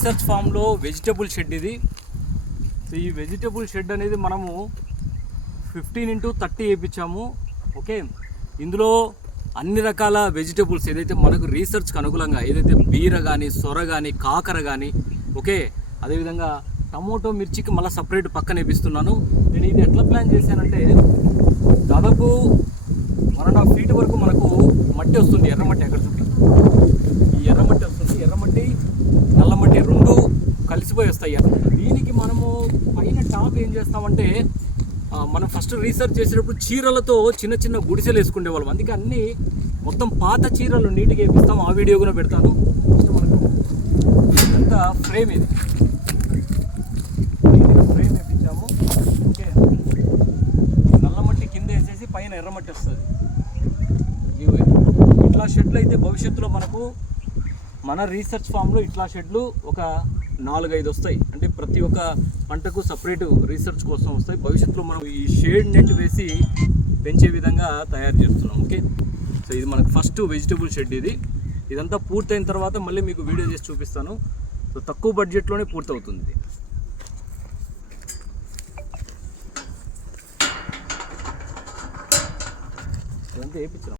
Research ఫామ్లో vegetable shed ఇది. So ఈ వెజిటబుల్ షెడ్ అనేది మనము 15x30 వేయించాము. ఓకే, ఇందులో అన్ని రకాల వెజిటబుల్స్ ఏదైతే మనకు రీసెర్చ్కి అనుకూలంగా ఏదైతే బీర కానీ, సొర కానీ, కాకర కానీ, ఓకే, అదేవిధంగా టమోటో, మిర్చికి మళ్ళీ సపరేట్ పక్కన వేపిస్తున్నాను. నేను ఇది ఎట్లా ప్లాన్ చేశానంటే దాదాపు 1.5 feet వరకు మనకు మట్టి వస్తుంది, ఎర్రమట్టి. ఎక్కడ చూపి, ఈ ఎర్రమట్టి వస్తుంది. ఎర్రమట్టి, నల్లమట్టి రెండు కలిసిపోయి వస్తాయి. దీనికి మనము పైన టాప్ ఏం చేస్తామంటే మనం ఫస్ట్ రీసెర్చ్ చేసేటప్పుడు చీరలతో చిన్న చిన్న గుడిసెలు వేసుకునే వాళ్ళం. అందుకే అన్నీ మొత్తం పాత చీరలు నీట్గా వేపిస్తాం. ఆ వీడియో కూడా పెడతాను. ఫస్ట్ మనకు అంత ఫ్రేమ్ ఇది నీట్గా ఫ్రేమ్ వేపించాము. ఓకే, నల్లమట్టి కింద వేసేసి పైన ఎర్రమట్టి వస్తుంది. ఇట్లా షెడ్లు అయితే భవిష్యత్తులో మనకు మన రీసెర్చ్ ఫామ్లో ఇట్లా షెడ్లు ఒక 4-5 వస్తాయి. అంటే ప్రతి ఒక్క పంటకు సపరేట్ రీసెర్చ్ కోసం వస్తాయి. భవిష్యత్తులో మనం ఈ షేడ్ నెట్ వేసి పెంచే విధంగా తయారు చేస్తున్నాం. ఓకే, సో ఇది మనకు ఫస్ట్ వెజిటబుల్ షెడ్. ఇదంతా పూర్తయిన తర్వాత మళ్ళీ మీకు వీడియో చేసి చూపిస్తాను. సో తక్కువ బడ్జెట్లోనే పూర్తవుతుంది. ఇదంతా వేయించాం.